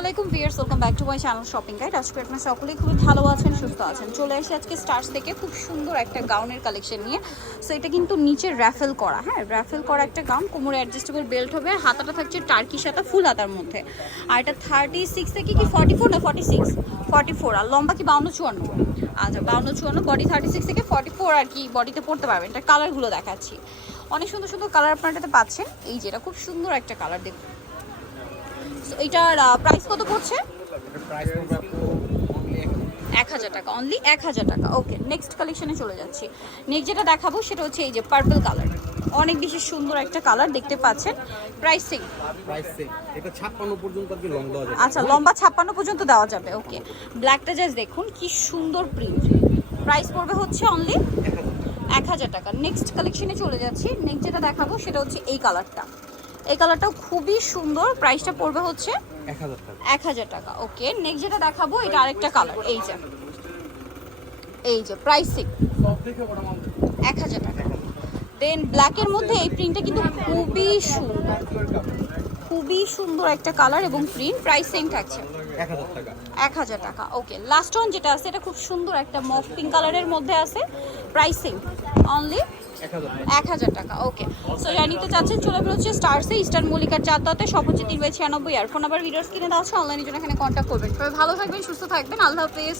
আলাইকুম viewers, welcome back to my channel shopping guide. আজকে আপনারা সকলেই খুবই ভালো আছেন, সুস্থ আছেন। চলে আসি আজকে স্টার্স থেকে খুব সুন্দর একটা গাউনের কালেকশন নিয়ে। সো এটা কিন্তু নিচে র্যাফেল করা, হ্যাঁ র্যাফেল করা একটা গাউন, কোমরে অ্যাডজাস্টেবল বেল্ট হবে, আর হাতাটা থাকছে টার্কিশ হাতা, ফুল হাতার মধ্যে। আর এটা 36 থেকে কি 44 না 46, 44। আর লম্বা কি 52-54? আচ্ছা 52-54, বডি 36 থেকে 44 আর কি বডিতে পড়তে পারবেন। এটা কালারগুলো দেখাচ্ছি, অনেক সুন্দর সুন্দর কালার আপনারা এটাতে পাচ্ছেন। এই যে এটা খুব সুন্দর একটা কালার, দেখুন। এটার প্রাইস কত পড়ছে? 1000 টাকা, অনলি 1000 টাকা। ওকে, নেক্সট কালেকশনে চলে যাচ্ছি। নেক্সট যেটা দেখাবো সেটা হচ্ছে এই যে পার্পল কালার, অনেক বেশি সুন্দর একটা কালার, দেখতে পাচ্ছেন। প্রাইসিং এটা 56 পর্যন্ত আর কি লং দেওয়া যাবে। আচ্ছা, লম্বা 56 পর্যন্ত দেওয়া যাবে। ওকে, ব্ল্যাকটা জাস্ট দেখুন কি সুন্দর প্রিন্ট। প্রাইস পড়বে হচ্ছে অনলি 1000 টাকা। নেক্সট কালেকশনে চলে যাচ্ছি। নেক্সট যেটা দেখাবো সেটা হচ্ছে এই কালারটা। এই কালারটাও খুবই সুন্দর, প্রাইসটা পড়বে হচ্ছে 1000 টাকা। 1000 টাকা। ওকে, নেক্সট যেটা দেখাবো এটা আরেকটা কালার, এই যে প্রাইসিং 1000 টাকা। দেন ব্ল্যাকের মধ্যে এই প্রিন্টটা কিন্তু খুবই সুন্দর, খুবই সুন্দর একটা কালার এবং প্রিন্ট। প্রাইসিং থাকছে 1000 টাকা। 1000 টাকা। ওকে, লাস্ট ওয়ান যেটা আছে এটা খুব সুন্দর একটা মফ পিঙ্ক কালারের মধ্যে আছে। প্রাইসিং অনলি 1000 টাকা। ওকে, সো যারা নিতে চাচ্ছেন চলে বেরোচ্ছে স্টার্সে, ইস্টার্ন মল্লিকার চাঁদতে, সব হচ্ছে 3/96। আর ফোন নাম্বার ভিডিওস কিনে দেওয়া আছে, অনলাইনের জন্য এখানে কন্ট্যাক্ট করবেন। সবাই ভালো থাকবেন, সুস্থ থাকবেন, আল্লাহ হাফেজ।